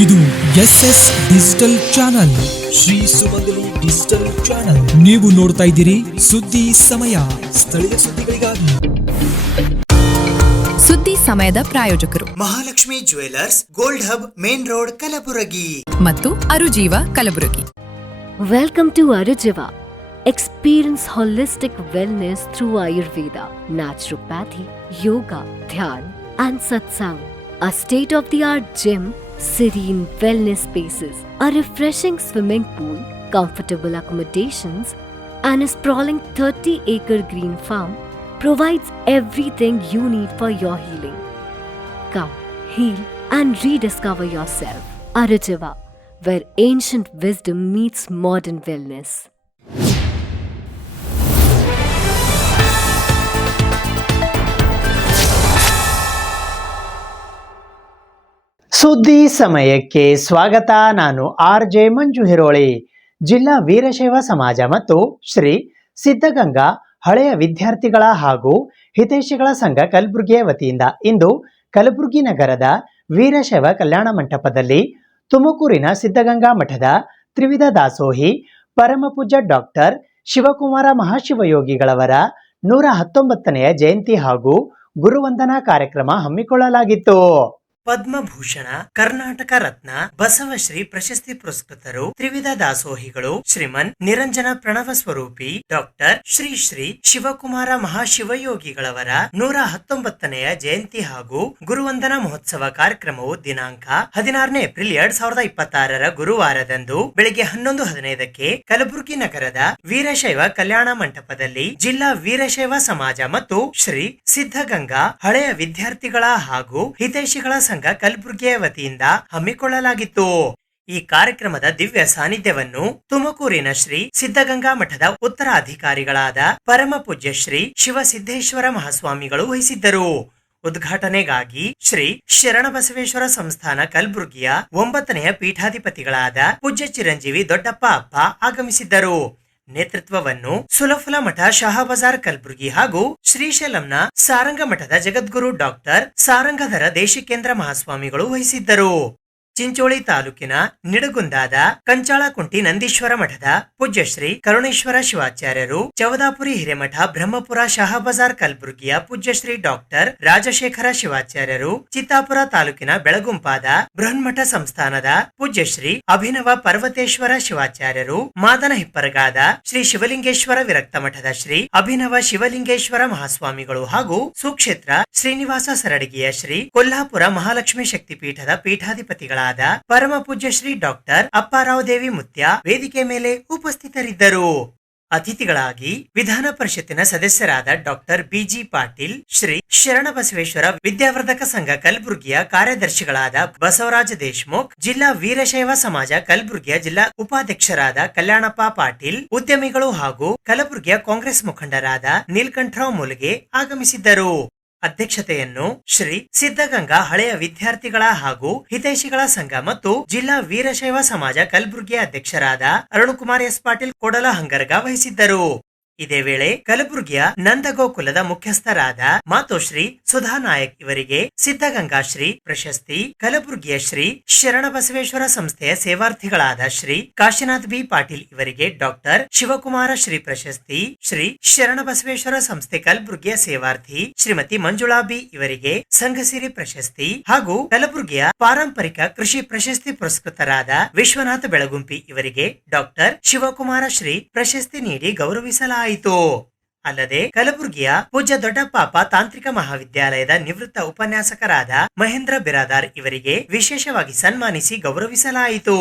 ಇದು SS digital channel, Shri ಸುಮಂಗಲಿ digital channel. ನೀವು ನೋಡ್ತಾ ಇದ್ದೀರಿ ಸುದ್ದಿ ಸಮಯ, ಸ್ಥಳೀಯ ಸುದ್ದಿಗಳಿಗಾಗಿ. ಸುದ್ದಿ ಸಮಯದ ಪ್ರಾಯೋಜಕರು Mahalakshmi jewellers, gold hub, main road, Kalaburagi ಮತ್ತು ಅರುಜೀವ Kalaburagi. Welcome to Arujiva. Experience holistic wellness through Ayurveda, naturopathy, yoga, dhyan and satsang. A state-of-the-art gym, serene wellness spaces, a refreshing swimming pool, comfortable accommodations and a sprawling 30-acre green farm provides everything you need for your healing. Come, heal and rediscover yourself. Arujiva, where ancient wisdom meets modern wellness. ಸುದ್ದಿ ಸಮಯಕ್ಕೆ ಸ್ವಾಗತ. ನಾನು RJ ಮಂಜು ಹಿರೋಳಿ. ಜಿಲ್ಲಾ ವೀರಶೈವ ಸಮಾಜ ಮತ್ತು ಶ್ರೀ ಸಿದ್ಧಗಂಗಾ ಹಳೆಯ ವಿದ್ಯಾರ್ಥಿಗಳ ಹಾಗೂ ಹಿತೈಷಿಗಳ ಸಂಘ ಕಲಬುರಗಿಯ ವತಿಯಿಂದ ಇಂದು ಕಲಬುರಗಿ ನಗರದ ವೀರಶೈವ ಕಲ್ಯಾಣ ಮಂಟಪದಲ್ಲಿ ತುಮಕೂರಿನ ಸಿದ್ಧಗಂಗಾ ಮಠದ ತ್ರಿವಿಧ ದಾಸೋಹಿ ಪರಮಪೂಜ್ಯ ಡಾಕ್ಟರ್ ಶಿವಕುಮಾರ ಮಹಾಶಿವಯೋಗಿಗಳವರ 119ನೆಯ ಜಯಂತಿ ಹಾಗೂ ಗುರುವಂದನಾ ಕಾರ್ಯಕ್ರಮ ಹಮ್ಮಿಕೊಳ್ಳಲಾಗಿತ್ತು. ಪದ್ಮಭೂಷಣ, ಕರ್ನಾಟಕ ರತ್ನ, ಬಸವಶ್ರೀ ಪ್ರಶಸ್ತಿ ಪುರಸ್ಕೃತರು, ತ್ರಿವಿಧ ದಾಸೋಹಿಗಳು ಶ್ರೀಮನ್ ನಿರಂಜನ ಪ್ರಣವ ಸ್ವರೂಪಿ ಡಾಕ್ಟರ್ ಶ್ರೀ ಶ್ರೀ ಶಿವಕುಮಾರ ಮಹಾಶಿವಯೋಗಿಗಳವರ 119ನೆಯ ಜಯಂತಿ ಹಾಗೂ ಗುರುವಂದನಾ ಮಹೋತ್ಸವ ಕಾರ್ಯಕ್ರಮವು ದಿನಾಂಕ 16 ಏಪ್ರಿಲ್ 2026 ಗುರುವಾರದಂದು ಬೆಳಿಗ್ಗೆ 11:15ಕ್ಕೆ ಕಲಬುರಗಿ ನಗರದ ವೀರಶೈವ ಕಲ್ಯಾಣ ಮಂಟಪದಲ್ಲಿ ಜಿಲ್ಲಾ ವೀರಶೈವ ಸಮಾಜ ಮತ್ತು ಶ್ರೀ ಸಿದ್ಧಗಂಗಾ ಹಳೆಯ ವಿದ್ಯಾರ್ಥಿಗಳ ಹಾಗೂ ಹಿತೈಷಿಗಳ ಕಲಬುರಗಿಯ ವತಿಯಿಂದ ಹಮ್ಮಿಕೊಳ್ಳಲಾಗಿತ್ತು. ಈ ಕಾರ್ಯಕ್ರಮದ ದಿವ್ಯ ಸಾನ್ನಿಧ್ಯವನ್ನು ತುಮಕೂರಿನ ಶ್ರೀ ಸಿದ್ಧಗಂಗಾ ಮಠದ ಉತ್ತರಾಧಿಕಾರಿಗಳಾದ ಪರಮ ಪೂಜ್ಯ ಶ್ರೀ ಶಿವಸಿದ್ದೇಶ್ವರ ಮಹಾಸ್ವಾಮಿಗಳು ವಹಿಸಿದ್ದರು. ಉದ್ಘಾಟನೆಗಾಗಿ ಶ್ರೀ ಶರಣಬಸವೇಶ್ವರ ಸಂಸ್ಥಾನ ಕಲಬುರಗಿಯ 9ನೆಯ ಪೀಠಾಧಿಪತಿಗಳಾದ ಪೂಜ್ಯ ಚಿರಂಜೀವಿ ದೊಡ್ಡಪ್ಪ ಅಪ್ಪ ಆಗಮಿಸಿದ್ದರು. ನೇತೃತ್ವವನ್ನು ಸುಲಫುಲ ಮಠ ಶಹಾಬಜಾರ್ ಕಲಬುರಗಿ ಹಾಗೂ ಶ್ರೀಶೈಲಂನ ಸಾರಂಗ ಮಠದ ಜಗದ್ಗುರು ಡಾಕ್ಟರ್ ಸಾರಂಗಧರ ದೇಶಿಕೇಂದ್ರ ಮಹಾಸ್ವಾಮಿಗಳು ವಹಿಸಿದ್ದರು. ಚಿಂಚೋಳಿ ತಾಲೂಕಿನ ನಿಡಗುಂದಾದ ಕಂಚಾಳಕುಂಟಿ ನಂದೀಶ್ವರ ಮಠದ ಪೂಜ್ಯ ಶ್ರೀ ಕರುಣೇಶ್ವರ ಶಿವಾಚಾರ್ಯರು, ಚೌದಾಪುರಿ ಹಿರೇಮಠ ಬ್ರಹ್ಮಪುರ ಶಹಾಬಜಾರ್ ಕಲಬುರಗಿಯ ಪೂಜ್ಯ ಶ್ರೀ ಡಾಕ್ಟರ್ ರಾಜಶೇಖರ ಶಿವಾಚಾರ್ಯರು, ಚಿತ್ತಾಪುರ ತಾಲೂಕಿನ ಬೆಳಗುಂಪಾದ ಬೃಹನ್ಮಠ ಸಂಸ್ಥಾನದ ಪೂಜ್ಯ ಶ್ರೀ ಅಭಿನವ ಪರ್ವತೇಶ್ವರ ಶಿವಾಚಾರ್ಯರು, ಮಾದನ ಹಿಪ್ಪರಗಾದ ಶ್ರೀ ಶಿವಲಿಂಗೇಶ್ವರ ವಿರಕ್ತ ಮಠದ ಶ್ರೀ ಅಭಿನವ ಶಿವಲಿಂಗೇಶ್ವರ ಮಹಾಸ್ವಾಮಿಗಳು ಹಾಗೂ ಸುಕ್ಷೇತ್ರ ಶ್ರೀನಿವಾಸ ಸರಡಗಿಯ ಶ್ರೀ ಕೊಲ್ಹಾಪುರ ಮಹಾಲಕ್ಷ್ಮಿ ಶಕ್ತಿಪೀಠದ ಪೀಠಾಧಿಪತಿಗಳ ಪರಮ ಪೂಜ್ಯ ಶ್ರೀ ಡಾಕ್ಟರ್ ಅಪ್ಪಾರಾವ್ ದೇವಿ ಮುತ್ಯ ವೇದಿಕೆ ಮೇಲೆ ಉಪಸ್ಥಿತರಿದ್ದರು. ಅತಿಥಿಗಳಾಗಿ ವಿಧಾನ ಪರಿಷತ್ತಿನ ಸದಸ್ಯರಾದ ಡಾಕ್ಟರ್ BG ಪಾಟೀಲ್, ಶ್ರೀ ಶರಣಬಸವೇಶ್ವರ ವಿದ್ಯಾವರ್ಧಕ ಸಂಘ ಕಲಬುರಗಿಯ ಕಾರ್ಯದರ್ಶಿಗಳಾದ ಬಸವರಾಜ ದೇಶಮುಖ್, ಜಿಲ್ಲಾ ವೀರಶೈವ ಸಮಾಜ ಕಲಬುರಗಿಯ ಜಿಲ್ಲಾ ಉಪಾಧ್ಯಕ್ಷರಾದ ಕಲ್ಯಾಣಪ್ಪ ಪಾಟೀಲ್, ಉದ್ಯಮಿಗಳು ಹಾಗೂ ಕಲಬುರಗಿಯ ಕಾಂಗ್ರೆಸ್ ಮುಖಂಡರಾದ ನೀಲಕಂಠರಾವ್ ಮುಲಗೆ ಆಗಮಿಸಿದ್ದರು. ಅಧ್ಯಕ್ಷತೆಯನ್ನು ಶ್ರೀ ಸಿದ್ಧಗಂಗಾ ಹಳೆಯ ವಿದ್ಯಾರ್ಥಿಗಳ ಹಾಗೂ ಹಿತೈಷಿಗಳ ಸಂಘ ಮತ್ತು ಜಿಲ್ಲಾ ವೀರಶೈವ ಸಮಾಜ ಕಲಬುರಗಿಯ ಅಧ್ಯಕ್ಷರಾದ ಅರುಣಕುಮಾರ್ S ಪಾಟೀಲ್ ಕೊಡಲ ಹಂಗರ್ಗ ವಹಿಸಿದ್ದರು. ಇದೇ ವೇಳೆ ಕಲಬುರಗಿಯ ನಂದಗೋಕುಲದ ಮುಖ್ಯಸ್ಥರಾದ ಮಾತೋಶ್ರೀ ಸುಧಾ ನಾಯಕ್ ಇವರಿಗೆ ಸಿದ್ಧಗಂಗಾ ಶ್ರೀ ಪ್ರಶಸ್ತಿ, ಕಲಬುರಗಿಯ ಶ್ರೀ ಶರಣಬಸವೇಶ್ವರ ಸಂಸ್ಥೆಯ ಸೇವಾರ್ಥಿಗಳಾದ ಶ್ರೀ ಕಾಶಿನಾಥ್ B ಪಾಟೀಲ್ ಇವರಿಗೆ ಡಾಕ್ಟರ್ ಶಿವಕುಮಾರ ಶ್ರೀ ಪ್ರಶಸ್ತಿ, ಶ್ರೀ ಶರಣಬಸವೇಶ್ವರ ಸಂಸ್ಥೆ ಕಲಬುರಗಿಯ ಸೇವಾರ್ಥಿ ಶ್ರೀಮತಿ ಮಂಜುಳಾ B ಇವರಿಗೆ ಸಂಘಸಿರಿ ಪ್ರಶಸ್ತಿ ಹಾಗೂ ಕಲಬುರಗಿಯ ಪಾರಂಪರಿಕ ಕೃಷಿ ಪ್ರಶಸ್ತಿ ಪುರಸ್ಕೃತರಾದ ವಿಶ್ವನಾಥ ಬೆಳಗುಂಪಿ ಇವರಿಗೆ ಡಾಕ್ಟರ್ ಶಿವಕುಮಾರ ಶ್ರೀ ಪ್ರಶಸ್ತಿ ನೀಡಿ ಗೌರವಿಸಲಾಯಿತು. ಅಲ್ಲದೆ ಕಲಬುರಗಿಯ ಪೂಜ್ಯ ದೊಡ್ಡಪ್ಪ ತಾಂತ್ರಿಕ ಮಹಾವಿದ್ಯಾಲಯದ ನಿವೃತ್ತ ಉಪನ್ಯಾಸಕರಾದ ಮಹೇಂದ್ರ ಬಿರಾದಾರ್ ಇವರಿಗೆ ವಿಶೇಷವಾಗಿ ಸನ್ಮಾನಿಸಿ ಗೌರವಿಸಲಾಯಿತು.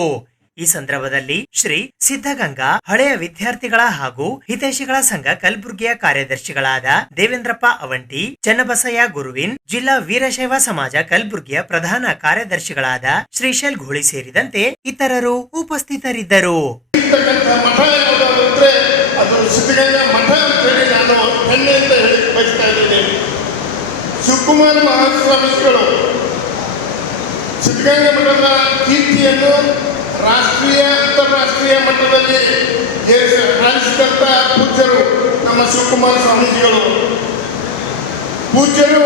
ಈ ಸಂದರ್ಭದಲ್ಲಿ ಶ್ರೀ ಸಿದ್ಧಗಂಗಾ ಹಳೆಯ ವಿದ್ಯಾರ್ಥಿಗಳ ಹಾಗೂ ಹಿತೈಷಿಗಳ ಸಂಘ ಕಲಬುರಗಿಯ ಕಾರ್ಯದರ್ಶಿಗಳಾದ ದೇವೇಂದ್ರಪ್ಪ ಅವಂಟಿ, ಚನ್ನಬಸಯ್ಯ ಗುರುವಿನ್, ಜಿಲ್ಲಾ ವೀರಶೈವ ಸಮಾಜ ಕಲಬುರಗಿಯ ಪ್ರಧಾನ ಕಾರ್ಯದರ್ಶಿಗಳಾದ ಶ್ರೀಶೈಲ್ ಘೋಳಿ ಸೇರಿದಂತೆ ಇತರರು ಉಪಸ್ಥಿತರಿದ್ದರು. ಅದು ಸಿದ್ಧಗಂಗಾ ಮಠ ಅಂತೇಳಿ ನಾನು ಹೆಮ್ಮೆಯಿಂದ ಹೇಳಿ ಬಯಸ್ತಾ ಇದ್ದೇನೆ. ಶಿವಕುಮಾರ ಮಹಾಸ್ವಾಮಿಗಳು ಸಿದ್ಧಗಂಗಾ ಮಠದ ಕೀರ್ತಿಯನ್ನು ರಾಷ್ಟ್ರೀಯ ಅಂತಾರಾಷ್ಟ್ರೀಯ ಮಟ್ಟದಲ್ಲಿ ರಾಣಿಸಿದಂಥ ಪೂಜ್ಯರು ನಮ್ಮ ಶಿವಕುಮಾರ ಸ್ವಾಮೀಜಿಗಳು. ಪೂಜ್ಯರು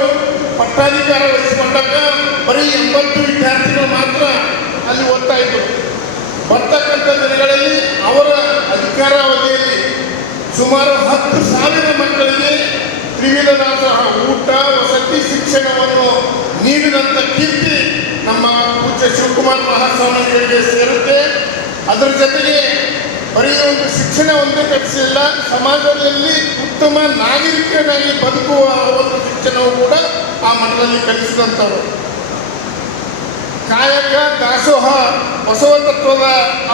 ಪಟ್ಟಾಧಿಕಾರ ವಹಿಸಿಕೊಂಡಾಗ ಬರೀ 80 ವಿದ್ಯಾರ್ಥಿಗಳು ಮಾತ್ರ ಅಲ್ಲಿ ಶಾಲೆಗಳಲ್ಲಿ ಅವರ ಅಧಿಕಾರಾವಧಿಯಲ್ಲಿ ಸುಮಾರು 10,000 ಮಕ್ಕಳಿಗೆ ತ್ರಿವಿಧದಾಸ ಊಟ ವಸತಿ ಶಿಕ್ಷಣವನ್ನು ನೀಡಿದಂಥ ಕೀರ್ತಿ ನಮ್ಮ ಪೂಜ್ಯ ಶಿವಕುಮಾರ ಮಹಾಸ್ವಾಮಿಗಳಿಗೆ ಸೇರುತ್ತೆ. ಅದರ ಜೊತೆಗೆ ಬರೀ ಒಂದು ಶಿಕ್ಷಣ ಒಂದೇ ಕಲಿಸಿಲ್ಲ, ಸಮಾಜದಲ್ಲಿ ಉತ್ತಮ ನಾಗರಿಕನಾಗಿ ಬದುಕುವ ಒಂದು ಶಿಕ್ಷಣವು ಕೂಡ ಆ ಮಠದಲ್ಲಿ ಕಲಿಸಿದಂಥವರು. ಕಾಯಕ ದಾಸೋಹ ಬಸವ ತತ್ವದ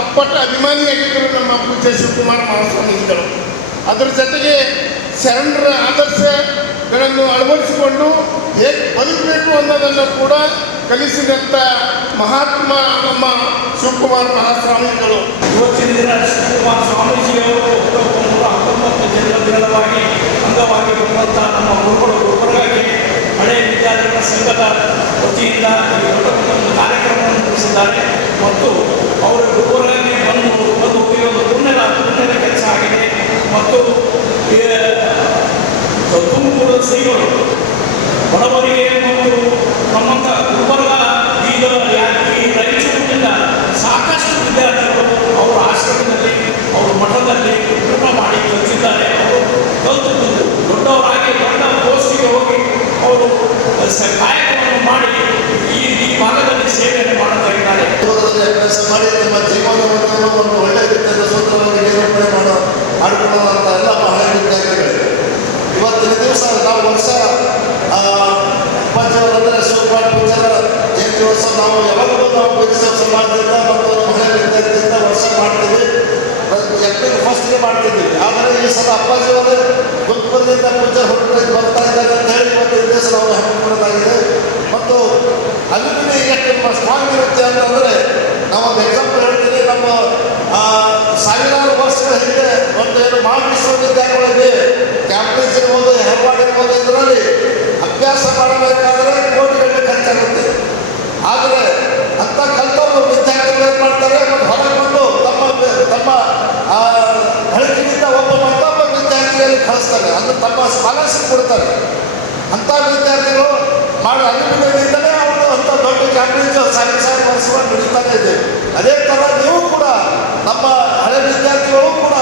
ಅಪ್ಪಟ ಅಭಿಮಾನಿಯಾಗಿದ್ದರು ನಮ್ಮ ಪೂಜ್ಯ ಶಿವಕುಮಾರ ಮಹಾಸ್ವಾಮೀಜಿಗಳು. ಅದರ ಜೊತೆಗೆ ಶರಣರ ಆದರ್ಶಗಳನ್ನು ಅಳವಡಿಸಿಕೊಂಡು ಹೇಗೆ ಬದುಕಬೇಕು ಅನ್ನೋದನ್ನು ಕೂಡ ಕಲಿಸಿದಂಥ ಮಹಾತ್ಮ ನಮ್ಮ ಶಿವಕುಮಾರ ಮಹಾಸ್ವಾಮೀಜಿಗಳು. ಇವತ್ತಿನ ದಿನ ಶಿವಕುಮಾರ ಸ್ವಾಮೀಜಿಯವರು 1919 ಜನ್ಮದಿನವಾಗಿ ಅಂಗವಾಗಿ ಬರುವಂಥ ನಮ್ಮ ಗುರುಬರ್ಗಕ್ಕೆ ಹಳೆಯ ವಿದ್ಯಾರ್ಥಿಗಳ ಸಂಘದ ವತಿಯಿಂದ ಒಂದು ಕಾರ್ಯಕ್ರಮವನ್ನು ನಡೆಸಿದ್ದಾರೆ ಮತ್ತು ಅವರ ಗುರುಬರ್ಗಕ್ಕೆ ಬಂದು ಇದೊಂದು ಪುಣ್ಯದ ಕೆಲಸ ಆಗಿದೆ. ಮತ್ತು ತುಮಕೂರು ಶ್ರೀಗಳು ಬಡವರಿಗೆ ಮತ್ತು ನಮ್ಮಂಥ ಗುಲ್ಬರ್ಗ ಈ ರಾಯಚೂರಿನಿಂದ ಸಾಕಷ್ಟು ವಿದ್ಯಾರ್ಥಿಗಳು ಅವರ ಆಶ್ರಮದಲ್ಲಿ ಅವರ ಮಠದಲ್ಲಿ ಕೃಪಾ ಮಾಡಿ ಕಲಿಸಿದ್ದಾರೆ. ಅವರು ಕಲಿತು ದೊಡ್ಡವರಾಗಿ ದೊಡ್ಡ ಪೋಸ್ಟಿಗೆ ಹೋಗಿ ಅವರು ಕಾಯಕವನ್ನು ಮಾಡಿ ಈ ಭಾಗದಲ್ಲಿ ಸೇವೆಯನ್ನು ಮಾಡುತ್ತಾ ಇದ್ದಾರೆ. ಅಭ್ಯಾಸ ಮಾಡಿ ನಮ್ಮ ಜೀವನವನ್ನು ಒಂದು ಒಳ್ಳೆಯ ರೀತಿಯಿಂದ ಸೂತ್ರವಾಗಿ ನಿರೂಪಣೆ ಮಾಡಿಕೊಳ್ಳುವಂಥ ಎಲ್ಲ ಹಳೆಯ ವಿದ್ಯಾರ್ಥಿಗಳು ಇವತ್ತಿನ ದಿವಸ ನಾವು ವರ್ಷ ಅಪ್ಪಾಜಿಯವರಂದರೆ ಶಿವಕುಮಾರ ಪೂಜಾರ ಜಯಂತಿ ವರ್ಷ ನಾವು ಯಾವಾಗಲೂ ನಾವು ಬೇಯಿಸೋ ಸಮಾಜದಿಂದ ಮತ್ತು ಮಹಿಳಾ ವಿದ್ಯಾರ್ಥಿಯಿಂದ ವರ್ಷ ಮಾಡ್ತೀವಿ. ಏಪ್ರಿಲ್ 1ಗೆ ಮಾಡ್ತಿದ್ವಿ. ಆದರೆ ಈ ಸಲ ಅಪ್ಪಾಜಿಯವರೇ ಗುಲ್ಬರ್ಗದಿಂದ ಪೂಜೆ ಹೊರಟು ಬರ್ತಾ ಇದ್ದಾರೆ ಅಂತ ಹೇಳಿ ಇವತ್ತಿನ ದಿವಸ ನಾವು ಹಮ್ಮಿಕೊಳ್ಳೋದಾಗಿದೆ. ಮತ್ತು ಅಲ್ಯೂಮಿನಿ ಎಷ್ಟು ಸ್ಟ್ರಾಂಗ್ ಇರುತ್ತೆ ಅಂತಂದರೆ ನಾವೊಂದು ಎಕ್ಸಾಂಪಲ್ ಹೇಳ್ತೀನಿ. ನಮ್ಮ ಸಾವಿರಾರು ವರ್ಷಗಳ ಹಿಂದೆ ಒಂದು ಏನು ಮಹಾವಿಶ್ವವಿದ್ಯಾಲಯಗಳಲ್ಲಿ ಕ್ಯಾಂಬ್ರಿಡ್ಜ್ ಇರ್ಬೋದು, ಹೆರ್ವಾರ್ಡ್ ಇರ್ಬೋದು, ಇದರಲ್ಲಿ ಅಭ್ಯಾಸ ಮಾಡಬೇಕಾದ್ರೆ ಕೋಟಿಗಟ್ಟಲೆ ಖರ್ಚಾಗುತ್ತೆ. ಆದರೆ ಅಂಥ ಕಲ್ತವರು ವಿದ್ಯಾರ್ಥಿಗಳು ಏನು ಮಾಡ್ತಾರೆ, ಮತ್ತು ಹೊರಗೆ ಬಂದು ತಮ್ಮ ಗಳಿಕೆಯಿಂದ ಒಬ್ಬ ಮತ್ತೊಬ್ಬ ವಿದ್ಯಾರ್ಥಿಗಳಲ್ಲಿ ಕಳಿಸ್ತಾರೆ, ಅಂದರೆ ತಮ್ಮ ಸ್ಕಾಲರ್ಶಿಪ್ ಕೊಡ್ತಾರೆ. ಅಂಥ ವಿದ್ಯಾರ್ಥಿಗಳು ಅಲ್ಯೂಮಿನಿಯಿಂದಲೇ ಅವರು ಅಂಥ ದೊಡ್ಡ ಕ್ಯಾಂಬ್ರಿಡ್ಜ್ ಸಾವಿರ ವರ್ಷಗಳು ನಡೀತಾನೆ ಇದೆ. ಅದೇ ಥರ ನೀವು ಕೂಡ ನಮ್ಮ ಹಳೆ ವಿದ್ಯಾರ್ಥಿಗಳು ಕೂಡ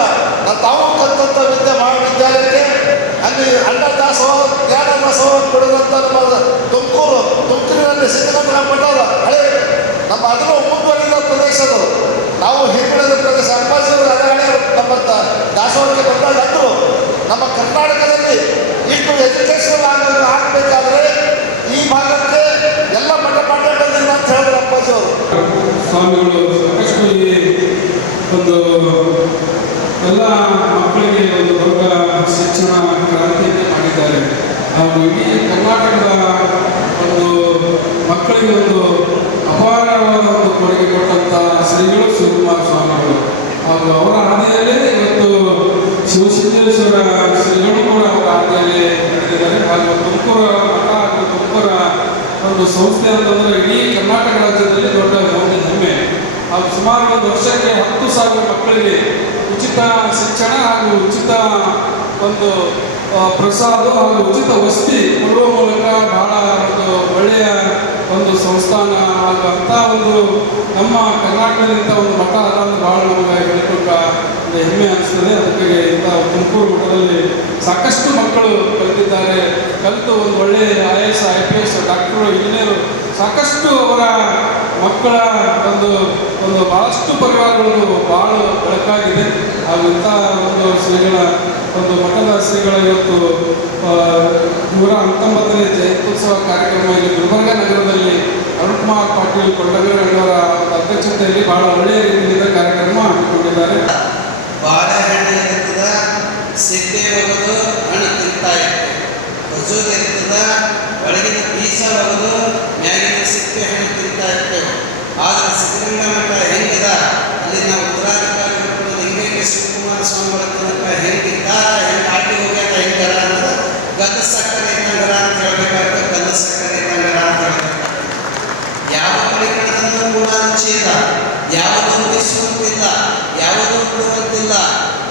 ತಾವು ಕಲಿತಂಥ ಮಹಾವಿದ್ಯಾಲಯಕ್ಕೆ ಅಲ್ಲಿ ಅನ್ನದಾಸೋಹ ಜ್ಞಾನ ದಾಸೋಹ ಕೊಡಿದಂಥ ನಮ್ಮ ತುಮಕೂರಿನಲ್ಲಿ ಸಿದ್ಧಗಂಗಾ ಮಠದ ಹಳೆ ನಮ್ಮ ಅದನ್ನು ಮುಂದುವರಿದ ಪ್ರದೇಶಗಳು ನಾವು ಹಿಂದುಳಿದ ಪ್ರದೇಶ. ಅಪ್ಪಾಜಿಯವರು ಅದರಲ್ಲೇ ನಮ್ಮ ದಾಸೋಹಕ್ಕೆ ಬಂದಾಗ ಅಂದರು ನಮ್ಮ ಕರ್ನಾಟಕದಲ್ಲಿ ಇಷ್ಟು ಎಜುಕೇಷನ್ ಆಗಬೇಕಾದ್ರೆ ಈ ಭಾಗಕ್ಕೆ ಎಲ್ಲ ಮಠ ಮಾತಾಡೋದಿಲ್ಲ ಅಂತ ಹೇಳಿದ್ರು ಅಪ್ಪಾಜಿಯವರು. ಸ್ವಾಮಿಗಳು ಸಾಕಷ್ಟು ಒಂದು ಎಲ್ಲ ಮಕ್ಕಳಿಗೆ ಒಂದು ದೊಡ್ಡ ಶಿಕ್ಷಣ ಕ್ರಾಂತಿಯನ್ನು ಮಾಡಿದ್ದಾರೆ. ಹಾಗೂ ಇಡೀ ಕರ್ನಾಟಕದ ಒಂದು ಮಕ್ಕಳಿಗೆ ಒಂದು ಅಪಾರವಾದ ಒಂದು ಕೊಡುಗೆ ಕೊಟ್ಟಂಥ ಶ್ರೀಗಳು ಶಿವಕುಮಾರ ಸ್ವಾಮಿಗಳು. ಹಾಗೂ ಅವರ ಹಾದಿಯಲ್ಲೇ ಇವತ್ತು ಶಿವಸಿದ್ದೇಶ್ವರ ಶ್ರೀಗಳು ಕೂಡ ಅವರ ಹಾದಿಯಲ್ಲಿ ನಡೆದಿದ್ದಾರೆ. ಹಾಗೂ ತುಮಕೂರು ಮಠ ಹಾಗೂ ತುಮಕೂರ ಒಂದು ಸಂಸ್ಥೆ ಅಂತಂದರೆ ಇಡೀ ಕರ್ನಾಟಕ ರಾಜ್ಯದಲ್ಲಿ ದೊಡ್ಡ ಒಂದು ಹೆಮ್ಮೆ. ಹಾಗೂ ಸುಮಾರು ಒಂದು ವರ್ಷಕ್ಕೆ 10,000 ಮಕ್ಕಳಿಗೆ ಉಚಿತ ಶಿಕ್ಷಣ ಹಾಗೂ ಉಚಿತ ಒಂದು ಪ್ರಸಾದ ಹಾಗೂ ಉಚಿತ ವಸತಿ ಕೊಡುವ ಮೂಲಕ ಬಹಳ ಒಂದು ಒಳ್ಳೆಯ ಒಂದು ಸಂಸ್ಥಾನ ಹಾಗೂ ಅಂಥ ಒಂದು ನಮ್ಮ ಕರ್ನಾಟಕದಿಂದ ಒಂದು ಮಠ ಅದನ್ನು ಭಾಳ ನಮಗೆ ಹೇಳ್ಕೊಟ್ಟ ಒಂದು ಹೆಮ್ಮೆ ಅನಿಸ್ತದೆ. ಅದಕ್ಕೆ ಇಂಥ ತುಮಕೂರು ಮಠದಲ್ಲಿ ಸಾಕಷ್ಟು ಮಕ್ಕಳು ಕಲಿತಿದ್ದಾರೆ. ಕಲಿತು ಒಂದು ಒಳ್ಳೆಯ IAS IPS ಡಾಕ್ಟರು ಇಂಜಿನಿಯರು ಸಾಕಷ್ಟು ಅವರ ಮಕ್ಕಳ ಒಂದು ಭಾಳಷ್ಟು ಪರಿವಾರಗಳು ಭಾಳ ಬೆಳಕಾಗಿದೆ. ಹಾಗೂ ಇಂಥ ಒಂದು ಶ್ರೀಗಳ ಒಂದು ಮಠದ ಶ್ರೀಗಳ ಇವತ್ತು 119ನೇ ಜಯಂತ್ಯುತ್ಸವ ಕಾರ್ಯಕ್ರಮ ಇಲ್ಲಿ ಗುಲ್ಬರ್ಗ ನಗರದಲ್ಲಿ ಅರುಣ್ಕುಮಾರ್ ಪಾಟೀಲ್ ಕೊಂಡಗರವರ ಅಧ್ಯಕ್ಷತೆಯಲ್ಲಿ ಬಹಳ ಒಳ್ಳೆಯ ರೀತಿಯಿಂದ ಕಾರ್ಯಕ್ರಮ ಹಮ್ಮಿಕೊಂಡಿದ್ದಾರೆ. ಬಾಳೆಹಣ್ಣು ಇರ್ತದ, ಸಿಪ್ಪೆ ಒಗೆದು ಹಣ್ಣು ತಿಂತಾ ಇತ್ತು. ಖಜೂರ್ ಇರ್ತದ, ಒಳಗಿನ ಬೀಜ ಒಗೆದು ಮ್ಯಾಗಿನ ಸಿಪ್ಪೆ ಹಣ್ಣು ತಿಂತಾ ಇರ್ತೇವೆ. ಆದರೆ ಸಿದ್ಧಗಂಗಾ ಮಠ ಹೆಂಗದ ಅಲ್ಲಿ ನಾವು ಉತ್ತರಾಧಿಕಾರಿಗಳು ಲಿಂಗೈಕ್ಯ ಶಿವಕುಮಾರ ಸ್ವಾಮಿಗಳ ತನಕ ಹೆಂಗಿದ್ದಾರ, ಹೆಂಗೆ ಆಟಿ ಹೋಗ್ಯಾರ, ಹೆಂಗರ ಅನ್ನೋದು ಗಂಧ ಸಕ್ಕರೆ ಇದ್ದಂಗರ ಅಂತ ಹೇಳ್ಬೇಕಾಗ್ತದೆ. ಗಂಧ ಸಕ್ಕರೆ ಇದ್ದಂಗರ ಅಂತ ಹೇಳ್ಬೇಕಾಗ್ತದೆ. ಯಾವ ಕಡೆ ಕಡೆದಂದು ಕೂಡ ಛೇದ, ಯಾವುದೊಂದು ಬಿಸುವಂತಿಲ್ಲ, ಯಾವುದೂ ಕೊಡುವಂತಿಲ್ಲ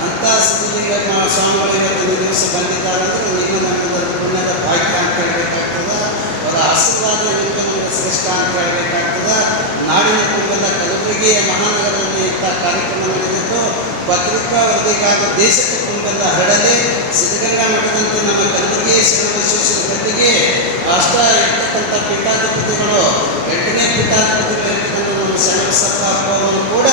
ಅಂತ ಸಿದ್ಧಲಿಂಗ ಸ್ವಾಮಿಗಳು ಇವತ್ತಿನ ದಿವಸ ಬಂದಿದ್ದಾರೆ. ನಿಮ್ಮ ನಮ್ಮದ ಪುಣ್ಯದ ಭಾಗ್ಯ ಅಂತ ಹೇಳ್ಬೇಕಾಗ್ತದೆ. ಅವರ ಆಶೀರ್ವಾದ ನಿಮ್ಮ ನಮಗೆ ಶ್ರೇಷ್ಠ ಅಂತ ಹೇಳ್ಬೇಕಾಗ್ತದೆ. ನಾಡಿನ ಕುಂಭದ ಕಲಬುರಗಿ ಕಲಬುರಗಿಯ ಮಹಾನಗರದಲ್ಲಿ ಇಂಥ ಕಾರ್ಯಕ್ರಮ ನಡೆದಿದ್ದು ಪತ್ರಿಕಾ ವರದಿಗಾರ ದೇಶಕ್ಕೆ ತುಂಬೆಲ್ಲ ಹರಡದೆ ಸಿದ್ಧಗಂಗಾ ಮಠದಂತೆ ನಮ್ಮ ಕಲಬುರಗಿ ಶರಣಬಸವೇಶ್ವರ ಗದ್ದಿಗೆ ಅಷ್ಟ ಇರ್ತಕ್ಕಂಥ ಪೀಠಾಧಿಪತಿಗಳು 8ನೇ ಪೀಠಾಧಿಪತಿಗಳಿರ್ತಕ್ಕಂಥ ನಮ್ಮ ಶರಣಬಸಪ್ಪ ಅಪ್ಪವರು ಕೂಡ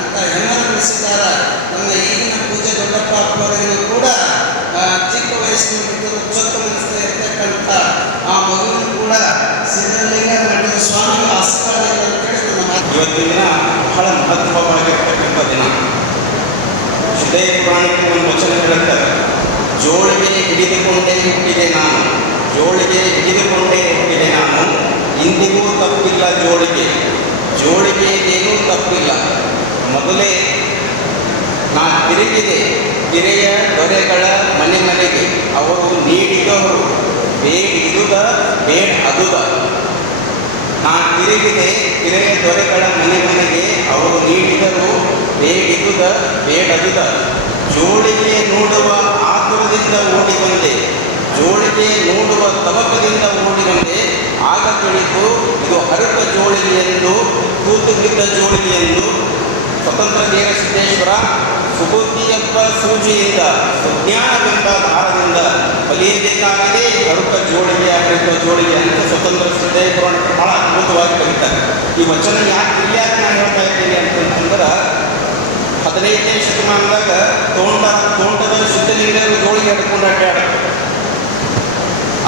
ಇಂಥ ಹೆಮ್ಮರ ನಡೆಸಿದ್ದಾರೆ. ನಮ್ಮ ಈಗಿನ ಪೂಜೆ ದೊಡ್ಡಪ್ಪ ಅಪ್ಪವರಿಗೂ ಕೂಡ ಚಿಕ್ಕ ವಯಸ್ಸಿನಲ್ಲಿದ್ದರೂ ಚೊಕ್ಕ ಮನಸ್ಸಿನ ಇರ್ತಕ್ಕಂಥ ಆ ಮಗುವನ್ನು ಕೂಡ ಸಿದ್ಧಲಿಂಗ ಮಠದ ಸ್ವಾಮಿಗಳ ಆಶೀರ್ವಾದ ಅಂತೇಳಿ ನಮ್ಮ ಇವತ್ತಿನ ದಿನ ಬಹಳ ಮಹತ್ವವಾಗಿರ್ತಕ್ಕಂಥ ದಿನ. ಹೃದಯ ಪುರಾಣಕ್ಕೆ ಒಂದು ವಚನ ಹೇಳುತ್ತಾರೆ, ಜೋಳಿಗೆ ಹಿಡಿದುಕೊಂಡೇ ಹುಟ್ಟಿದೆ ನಾನು, ಜೋಳಿಗೆ ಹಿಡಿದುಕೊಂಡೇ ಹುಟ್ಟಿದೆ ನಾನು, ಇಂದಿಗೂ ತಪ್ಪಿಲ್ಲ ಜೋಳಿಗೆಗೇನೂ ತಪ್ಪಿಲ್ಲ. ಮೊದಲೇ ನಾ ತಿರುಗಿದೆ ಕಿರೆಯ ದೊರೆಗಳ ಮನೆಗೆ, ಅವರು ನೀಡಿದವರು ಬೇಡಿದುದ ಬೇಡ ಅದುದ. ನಾ ತಿರುಗಿದೆ ಕಿರೆಯ ದೊರೆಗಳ ಮನೆಗೆ, ಅವರು ನೀಡಿದರು ಬೇಡಿದುದ ಬೇಡದುದ. ಜೋಳಿಗೆ ನೋಡುವ ಆತುರದಿಂದ ಓಡಿ ಬಂದೆ, ಜೋಳಿಗೆ ನೋಡುವ ತವಕದಿಂದ ಓಡಿ ಬಂದೆ. ಆಗ ತಿಳಿದು ಇದು ಹರಕ ಜೋಳಿಗೆ ಎಂದು, ತೂತು ಬಿದ್ದ ಜೋಳಿಗೆ ಎಂದು. ಸ್ವತಂತ್ರ ವೀರ ಸಿದ್ದೇಶ್ವರ ಸುಬುದ್ಧಿಯಪ್ಪ ಸೂಜಿಯಿಂದ ಸುಜ್ಞಾನವೆಂಬ ದಾರದಿಂದ ಕಲಿಯಬೇಕಾಗಿದೆ ಹರಕ ಜೋಳಿಗೆ ಹರಕ ಜೋಳಿಗೆ ಅಂತ ಸ್ವತಂತ್ರ ಹೃದಯ ಪುರಾಣಕ್ಕೆ ಬಹಳ ಅದ್ಭುತವಾಗಿ ಕಲಿತಾರೆ. ಈ ವಚನ ಯಾಕೆ ನಾನು ಹೇಳ್ತಾ ಇದ್ದೀನಿ ಅಂತಂದ್ರೆ, 15ನೇ ಶತಮಾನದಾಗ ತೋಂಟದ ಸಿದ್ಧಲಿಂಗರು ಜೋಳಿಗೆ ಹಿಡ್ಕೊಂಡು ಅಡ್ಡಾಡೋದು,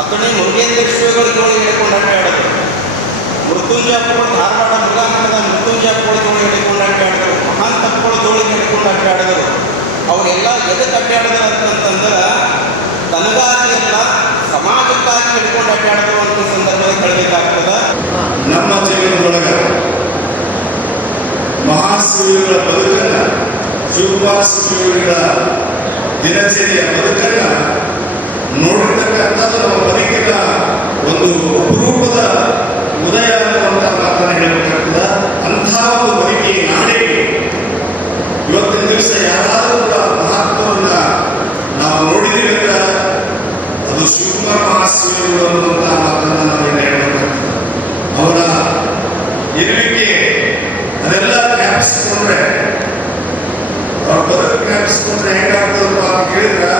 ಅತನೇ ಮುರುಗೇಂದ್ರ ಶ್ರೀಗಳು ಜೋಳಿಗೆ ಹಿಡ್ಕೊಂಡು ಅಡ್ಡಾಡೋದು, ಮೃತ್ಯುಂಜಯಪ್ಪಗಳು ಧಾರವಾಡ ಮುರುಘಾಮಠದ ಮೃತ್ಯುಂಜಯಪ್ಪಗಳು ಜೋಳಿಗೆ ಹಿಡ್ಕೊಂಡು ಅಡ್ಡಾಡಿದರು, ಮಹಾಂತಪ್ಪಗಳು ಜೋಳಿಗೆ ಹಿಡ್ಕೊಂಡು ಅಡ್ಡಾಡಿದರು. ಅವರೆಲ್ಲ ಎದಕ್ಕೆ ಅಡ್ಡಾಡಿದ್ರು ಅಂತಂದ್ರೆ ತನಗಾಗಿ ಎಲ್ಲ ಸಮಾಜಕ್ಕಾಗಿ ಹಿಡ್ಕೊಂಡು ಅಡ್ಡಾಡಿದ್ರು ಅಂತ ಸಂದರ್ಭದಲ್ಲಿ ಹೇಳಬೇಕಾಗ್ತದೆ. ನಮ್ಮ ಜೀವನದೊಳಗೆ ಮಹಾಶಿವಗಳ ಬದುಕನ್ನು, ಶಿವಕುಮಾರ ಶಿವಗಳ ದಿನಚರಿಯ ಬದುಕನ್ನು ನೋಡಿರ್ತಕ್ಕಂಥದ್ದು ನಮ್ಮ ಬದುಕಿನ ಒಂದು ಅಪರೂಪದ ಉದಯ ಅನ್ನುವಂಥ ಮಾತನ್ನು ಹೇಳಬೇಕಾಗ್ತದೆ. ಅಂಥ ಒಂದು ಬದುಕಿಗೆ ನಾಡಿಗೆ ಇವತ್ತಿನ ದಿವಸ ಯಾರಾದರೂ ಕೂಡ ಮಹಾತ್ಮರನ್ನ ನಾವು ನೋಡಿದ್ದೀವಿ ಅಂದ್ರೆ ಅದು ಶಿವಕುಮಾರ ಮಹಾಶಿವಗಳು ಅನ್ನುವಂಥ ಮಾತನ್ನು ನಾವು ಹೇಳಬೇಕಾಗ್ತದೆ. ಅವರ ಇರುವಿಕೆ ಅದೆಲ್ಲ ಜ್ಞಾಪಿಸಿಕೊಂಡ್ರೆ, ಅವ್ರ ಬದುಕು ಜ್ಞಾಪಿಸಿಕೊಂಡ್ರೆ ಹೆಂಗಾಗ್ತದಪ್ಪ ಅಂತ ಕೇಳಿದ್ರೆ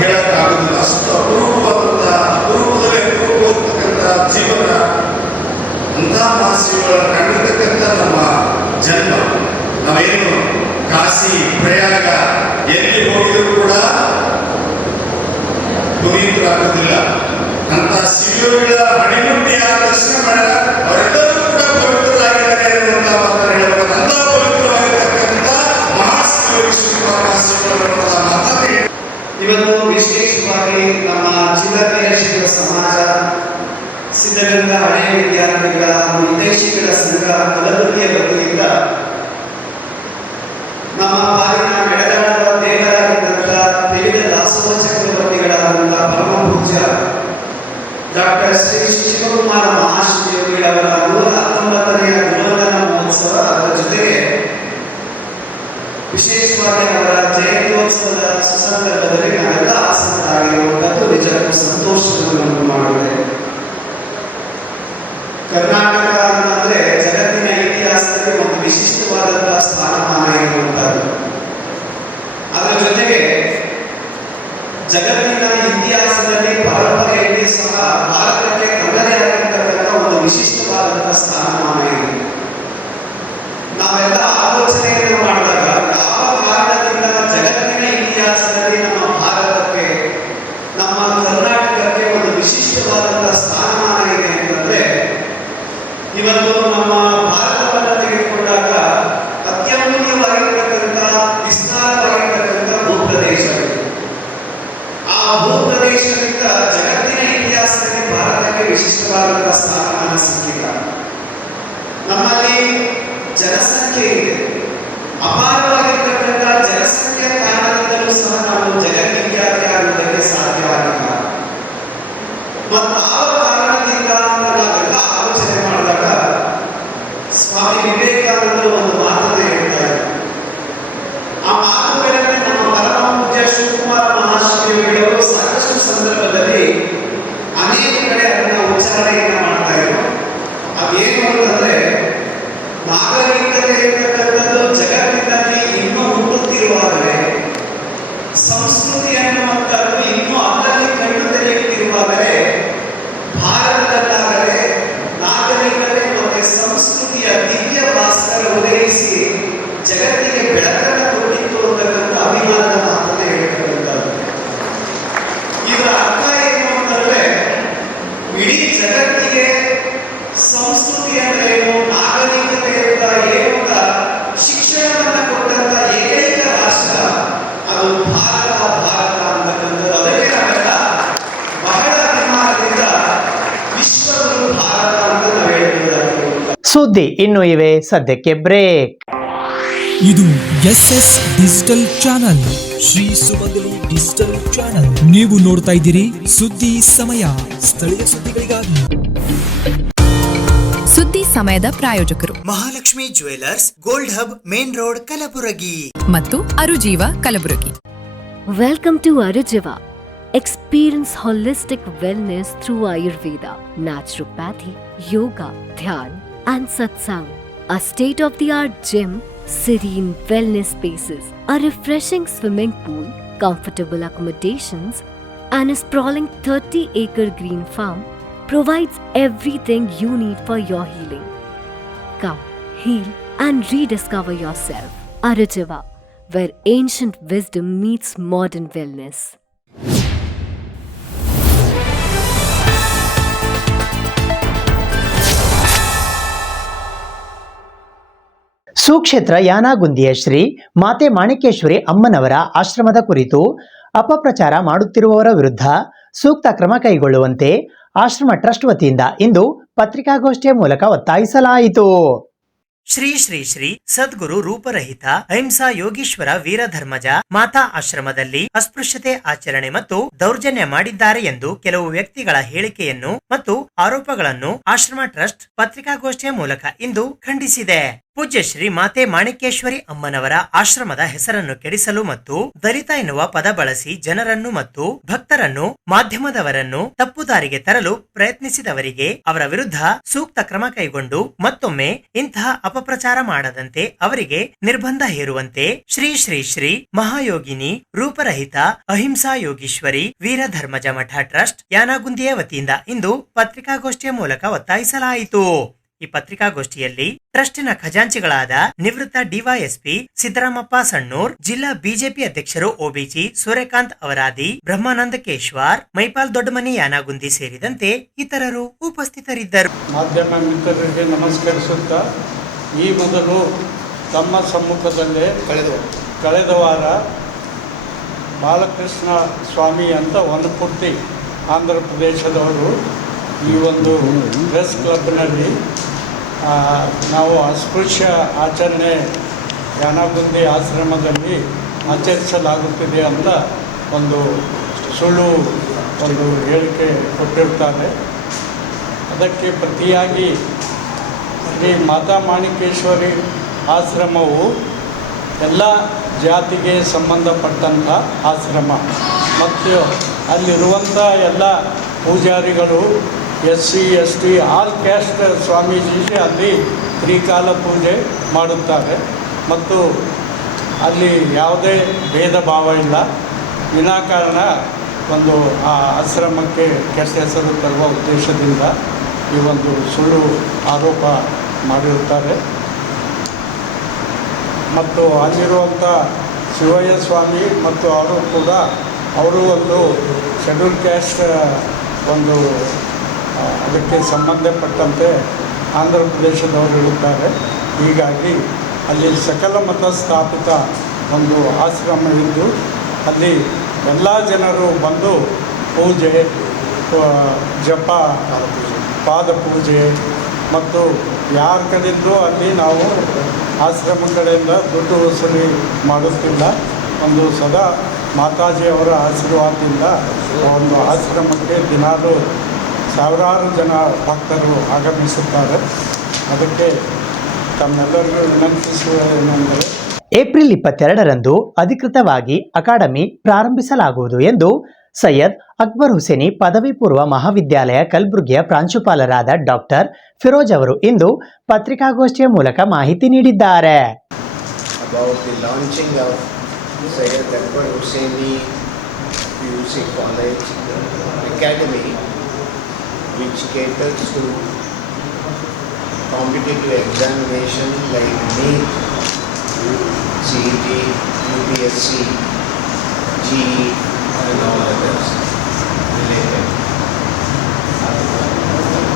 ಹೇಳಕ್ಕಾಗೋದಿಲ್ಲ. ಅಷ್ಟು ಅಪರೂಪದಲ್ಲಿ ಅಪರೂಪವಾಗಿರ್ತಕ್ಕಂಥ ಜೀವನ, ಅಂಥ ಮಹಾಶಿವಗಳ ಕಂಡಿರ್ತಕ್ಕಂಥ ನಮ್ಮ ಜನ್ಮ. ನಾವೇನು ಕಾಶಿ ಪ್ರಯಾಗ ಎಲ್ಲಿ ಹೋಗಿದ್ರು ಕೂಡ ಪುನೀತರಾಗೋದಿಲ್ಲ. ಅಂತ ಶಿವಗಳ ಹಣಿಮುಟ್ಟಿಯ ದರ್ಶನ ಮಾಡಿದ ಅವರೆಲ್ಲರೂ ಕೂಡ ಪವಿತ್ರರಾಗಿದ್ದಾರೆ ಅನ್ನುವಂಥ ಮಾತನ್ನು ಹೇಳಬೇಕು. ಅಂಥ ಪವಿತ್ರವಾಗಿರ್ತಕ್ಕಂಥ ಮಹಾಶಿವಗಳ ಮಾತನ್ನು ಇವತ್ತು ವಿಶೇಷವಾಗಿ ನಮ್ಮ ಜಿಲ್ಲಾ ವೀರಶೈವ ಸಮಾಜ, ಸಿದ್ಧಗಂಗಾ ಹಳೆಯ ವಿದ್ಯಾರ್ಥಿಗಳ ಹಾಗೂ ಹಿತೈಷಿಗಳ ಸಂಘ ಕಲಬುರಗಿಯ ವತಿಯಿಂದ ನಮ್ಮ ಪಾಲಿನ ಬೆಳಗಾಡುವ ದೇವರಾಗಿದ್ದಂಥ ವಿವಿಧ ದಾಸೋಹ ಚಕ್ರವರ್ತಿಗಳಾದಂಥ ಪರಮ ಪೂಜ್ಯ ಡಾಕ್ಟರ್ ಶ್ರೀ ಶಿವಕುಮಾರ ಮಹಾಶಿವಯೋಗಿಗಳವರ 119ನೇ ಗುಣವಂದನಾ ಮಹೋತ್ಸವ, ಅದರ ಜೊತೆಗೆ ವಿಶೇಷವಾಗಿ ಅವರ ಜಯಂತ್ಯೋತ್ಸವದ ಸುಸಂದರ್ಭದಲ್ಲಿ ನಾವೆಲ್ಲ ಆಸಕ್ತರಾಗಿರುವಂಥದ್ದು ನಿಜಕ್ಕೂ ಸಂತೋಷವನ್ನು ಮಾಡಿದೆ. ಕರ್ನಾಟಕ ಅಂತಂದ್ರೆ ಜಗತ್ತಿನ ಇತಿಹಾಸದಲ್ಲಿ ಒಂದು ವಿಶಿಷ್ಟವಾದಂತಹ ಸ್ಥಾನಮಾನ ಇರುವಂತಹದ್ದು. ಅದರ ಜೊತೆಗೆ ಜಗತ್ತಿನ ಇತಿಹಾಸದಲ್ಲಿ ಪರಂಪರೆಯಲ್ಲಿ ಸಹ ಭಾರತಕ್ಕೆ ತನ್ನದೇ ಆಗಿರ್ತಕ್ಕಂಥ ಒಂದು ವಿಶಿಷ್ಟವಾದಂತಹ ಸ್ಥಾನಮಾನ ಇದೆ. ನಾವೆಲ್ಲ ಆಲೋಚನೆಯನ್ನು ಮಾಡಿದಾಗ ಯಾವ ಕಾರಣದಿಂದ ಜಗತ್ತಿನ ಇತಿಹಾಸದಲ್ಲಿ ನಮ್ಮ ಭಾರತಕ್ಕೆ, ನಮ್ಮ ಕರ್ನಾಟಕಕ್ಕೆ ಒಂದು ವಿಶಿಷ್ಟವಾದಂತಹ ಸ್ಥಾನಮಾನ ಇದೆ ಅಂತಂದ್ರೆ, ಇವತ್ತು ನಮ್ಮ ಭಾರತವನ್ನು ತೆಗೆದುಕೊಂಡಾಗ ಅತ್ಯಮೂಲ್ಯವಾಗಿರ್ತಕ್ಕಂಥ ವಿಸ್ತಾರವಾಗಿರ್ತಕ್ಕಂಥ ಭೂಪ್ರದೇಶವಿದೆ. ಆ ಭೂಪ್ರದೇಶದಿಂದ ಜಗತ್ತಿನ ಇತಿಹಾಸದಲ್ಲಿ ಭಾರತಕ್ಕೆ ವಿಶಿಷ್ಟವಾದಂತಹ ಸ್ಥಾನಮಾನ ಸಿಕ್ಕಿಲ್ಲ. ನಮ್ಮಲ್ಲಿ ಜನಸಂಖ್ಯೆ ಇದೆ, ಅಪಾರವಾಗಿರ್ತಕ್ಕಂಥ ಜನಸಂಖ್ಯೆ ಕಾರಣದಿಂದಲೂ ಸಹ ನಾವು ಜಗದ್ವಿಖ್ಯಾತಿ ಆಗುವುದಕ್ಕೆ ಸಾಧ್ಯ ಆಗಿಲ್ಲ. ಮತ್ತು ಆ ಕಾರಣದಿಂದ ನಾವೆಲ್ಲ ಆಲೋಚನೆ ಮಾಡಿದಾಗ ಸುದ್ದಿ ಇನ್ನು ಇವೆ, ಸದ್ಯಕ್ಕೆ ಬ್ರೇಕ್. ಇದು SS ಡಿಜಿಟಲ್ ಚಾನಲ್, ಶ್ರೀ ಸುಮಂಗಲಿ ಡಿಜಿಟಲ್ ಚಾನಲ್. ನೀವು ನೋಡ್ತಾ ಇದ್ದೀರಿ ಸುದ್ದಿ ಸಮಯ, ಸ್ಥಳೀಯ ಸುದ್ದಿಗಳಿಗಾಗಿ. ಸುದ್ದಿ ಸಮಯದ ಪ್ರಾಯೋಜಕರು Mahalakshmi jewellers, gold hub, main road, Kalaburagi ಮತ್ತು ಅರುಜೀವ Kalaburagi. Welcome to Arujiva. Experience holistic wellness through Ayurveda, naturopathy, yoga, dhyan, and satsang. A state-of-the-art gym, serene wellness spaces, a refreshing swimming pool, comfortable accommodations, and a sprawling 30-acre green farm provides everything you need for your healing. Come, heal, and rediscover yourself. Arujiva, where ancient wisdom meets modern wellness. ಸುಕ್ಷೇತ್ರ ಯಾನಾಗುಂದಿಯ ಶ್ರೀ ಮಾತೆ ಮಾಣಿಕೇಶ್ವರಿ ಅಮ್ಮನವರ ಆಶ್ರಮದ ಕುರಿತು ಅಪಪ್ರಚಾರ ಮಾಡುತ್ತಿರುವವರ ವಿರುದ್ಧ ಸೂಕ್ತ ಕ್ರಮ ಕೈಗೊಳ್ಳುವಂತೆ ಆಶ್ರಮ ಟ್ರಸ್ಟ್ ವತಿಯಿಂದ ಇಂದು ಪತ್ರಿಕಾಗೋಷ್ಠಿಯ ಮೂಲಕ ಒತ್ತಾಯಿಸಲಾಯಿತು. ಶ್ರೀ ಶ್ರೀ ಶ್ರೀ ಸದ್ಗುರು ರೂಪರಹಿತ ಅಹಿಂಸಾ ಯೋಗೀಶ್ವರ ವೀರಧರ್ಮಜ ಮಾತಾ ಆಶ್ರಮದಲ್ಲಿ ಅಸ್ಪೃಶ್ಯತೆ ಆಚರಣೆ ಮತ್ತು ದೌರ್ಜನ್ಯ ಮಾಡಿದ್ದಾರೆ ಎಂದು ಕೆಲವು ವ್ಯಕ್ತಿಗಳ ಹೇಳಿಕೆಯನ್ನು ಮತ್ತು ಆರೋಪಗಳನ್ನು ಆಶ್ರಮ ಟ್ರಸ್ಟ್ ಪತ್ರಿಕಾಗೋಷ್ಠಿಯ ಮೂಲಕ ಇಂದು ಖಂಡಿಸಿದೆ. ಪೂಜ್ಯ ಶ್ರೀ ಮಾತೆ ಮಾಣಿಕೇಶ್ವರಿ ಅಮ್ಮನವರ ಆಶ್ರಮದ ಹೆಸರನ್ನು ಕೆಡಿಸಲು ಮತ್ತು ದಲಿತ ಎನ್ನುವ ಪದ ಬಳಸಿ ಜನರನ್ನು ಮತ್ತು ಭಕ್ತರನ್ನು, ಮಾಧ್ಯಮದವರನ್ನು ತಪ್ಪುದಾರಿಗೆ ತರಲು ಪ್ರಯತ್ನಿಸಿದವರಿಗೆ ಅವರ ವಿರುದ್ಧ ಸೂಕ್ತ ಕ್ರಮ ಕೈಗೊಂಡು ಮತ್ತೊಮ್ಮೆ ಇಂತಹ ಅಪಪ್ರಚಾರ ಮಾಡದಂತೆ ಅವರಿಗೆ ನಿರ್ಬಂಧ ಹೇರುವಂತೆ ಶ್ರೀ ಶ್ರೀ ಶ್ರೀ ಮಹಾಯೋಗಿನಿ ರೂಪರಹಿತ ಅಹಿಂಸಾ ಯೋಗೀಶ್ವರಿ ವೀರಧರ್ಮಜ ಮಠ ಟ್ರಸ್ಟ್ ಯಾನಾಗುಂದಿಯ ವತಿಯಿಂದ ಇಂದು ಪತ್ರಿಕಾಗೋಷ್ಠಿಯ ಮೂಲಕ ಒತ್ತಾಯಿಸಲಾಯಿತು. ಈ ಪತ್ರಿಕಾಗೋಷ್ಠಿಯಲ್ಲಿ ಟ್ರಸ್ಟಿನ ಖಜಾಂಚಿಗಳಾದ ನಿವೃತ್ತ ಡಿವೈಎಸ್ಪಿ ಸಿದ್ದರಾಮಪ್ಪ ಸಣ್ಣೂರ್, ಜಿಲ್ಲಾ ಬಿಜೆಪಿ ಅಧ್ಯಕ್ಷರು OBC ಸೂರ್ಯಕಾಂತ್ ಅವರಾದಿ, ಬ್ರಹ್ಮಾನಂದ ಕೇಶ್ವಾರ್, ಮೈಪಾಲ್ ದೊಡ್ಡಮನಿ ಯಾನಾಗುಂದಿ ಸೇರಿದಂತೆ ಇತರರು ಉಪಸ್ಥಿತರಿದ್ದರು. ಮಾಧ್ಯಮ ಮಿತ್ರರಿಗೆ ನಮಸ್ಕರಿಸುತ್ತಾ, ಈ ಮೊದಲು ತಮ್ಮ ಸಮ್ಮುಖದಲ್ಲೇ ಕಳೆದ ವಾರ ಬಾಲಕೃಷ್ಣ ಸ್ವಾಮಿ ಅಂತ ವನಪೂರ್ತಿ ಆಂಧ್ರ ಪ್ರದೇಶದವರು ಈ ಒಂದು ಪ್ರೆಸ್ ಕ್ಲಬ್ನಲ್ಲಿ ನಾವು ಅಸ್ಪೃಶ್ಯ ಆಚರಣೆ ಯಾನಾಗುಂದಿ ಆಶ್ರಮದಲ್ಲಿ ಆಚರಿಸಲಾಗುತ್ತಿದೆ ಅಂತ ಒಂದು ಸುಳ್ಳು ಹೇಳಿಕೆ ಕೊಟ್ಟಿರ್ತಾರೆ. ಅದಕ್ಕೆ ಪ್ರತಿಯಾಗಿ ಶ್ರೀ ಮಾತಾ ಮಾಣಿಕೇಶ್ವರಿ ಆಶ್ರಮವು ಎಲ್ಲ ಜಾತಿಗೆ ಸಂಬಂಧಪಟ್ಟಂಥ ಆಶ್ರಮ ಮತ್ತು ಅಲ್ಲಿರುವಂಥ ಎಲ್ಲ ಪೂಜಾರಿಗಳು SC ST ಆಲ್ ಕ್ಯಾಸ್ಟ್ ಸ್ವಾಮೀಜಿಗೆ ಅಲ್ಲಿ ತ್ರಿಕಾಲ ಪೂಜೆ ಮಾಡುತ್ತಾರೆ ಮತ್ತು ಅಲ್ಲಿ ಯಾವುದೇ ಭೇದ ಭಾವ ಇಲ್ಲ. ವಿನಾಕಾರಣ ಒಂದು ಆ ಆಶ್ರಮಕ್ಕೆ ಕೆಟ್ಟ ಹೆಸರು ತರುವ ಉದ್ದೇಶದಿಂದ ಈ ಒಂದು ಸುಳ್ಳು ಆರೋಪ ಮಾಡಿರುತ್ತಾರೆ. ಮತ್ತು ಅಲ್ಲಿರುವಂಥ ಶಿವಯ್ಯ ಸ್ವಾಮಿ ಮತ್ತು ಅವರು ಒಂದು ಶೆಡ್ಯೂಲ್ ಕ್ಯಾಸ್ಟ್ ಒಂದು ಅದಕ್ಕೆ ಸಂಬಂಧಪಟ್ಟಂತೆ ಆಂಧ್ರ ಪ್ರದೇಶದವರು ಇರುತ್ತಾರೆ. ಹೀಗಾಗಿ ಅಲ್ಲಿ ಸಕಲ ಮತ ಸ್ಥಾಪಿತ ಒಂದು ಆಶ್ರಮ ಇದ್ದು ಅಲ್ಲಿ ಎಲ್ಲ ಜನರು ಬಂದು ಪೂಜೆ, ಜಪ, ಪಾದ ಪೂಜೆ ಮತ್ತು ಯಾರ ಕಡೆಯದ್ದು ಅಲ್ಲಿ ನಾವು ಆಶ್ರಮ ಕಡೆಯಿಂದ ದುಡ್ಡು ವಸೂಲಿ ಮಾಡುತ್ತಿಲ್ಲ. ಒಂದು ಸದಾ ಮಾತಾಜಿಯವರ ಆಶೀರ್ವಾದದಿಂದ ಒಂದು ಆಶ್ರಮಕ್ಕೆ ದಿನಾಲೂ ಸಾವಿರಾರು ಜನ ಭಕ್ತರು ಆಗಮಿಸುತ್ತಾರೆ. ಅದಕ್ಕೆ ತಮ್ಮೆಲ್ಲರಿಗೂ ವಿನಂತಿಸುವುದೇನೆಂದರೆ ಏಪ್ರಿಲ್ 22ರಂದು ಅಧಿಕೃತವಾಗಿ ಅಕಾಡೆಮಿ ಪ್ರಾರಂಭಿಸಲಾಗುವುದು ಎಂದು ಸೈಯದ್ ಅಕ್ಬರ್ ಹುಸೇನಿ ಪದವಿ ಪೂರ್ವ ಮಹಾವಿದ್ಯಾಲಯ ಕಲಬುರಗಿಯ ಪ್ರಾಂಶುಪಾಲರಾದ ಡಾಕ್ಟರ್ ಫಿರೋಜ್ ಅವರು ಇಂದು ಪತ್ರಿಕಾಗೋಷ್ಠಿಯ ಮೂಲಕ ಮಾಹಿತಿ ನೀಡಿದ್ದಾರೆ. About the launching of Syed Akbar Hussaini PUC College Academy, which caters to competitive examination like NEET, CET, UPSC, GE and all others related.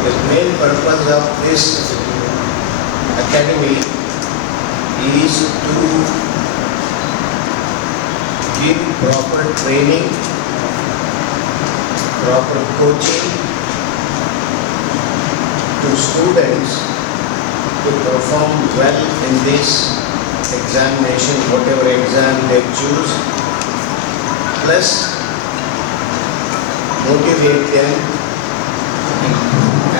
The main purpose of this academy is to give proper training, proper coaching to students to perform well in this examination, whatever exam they choose, plus motivate them,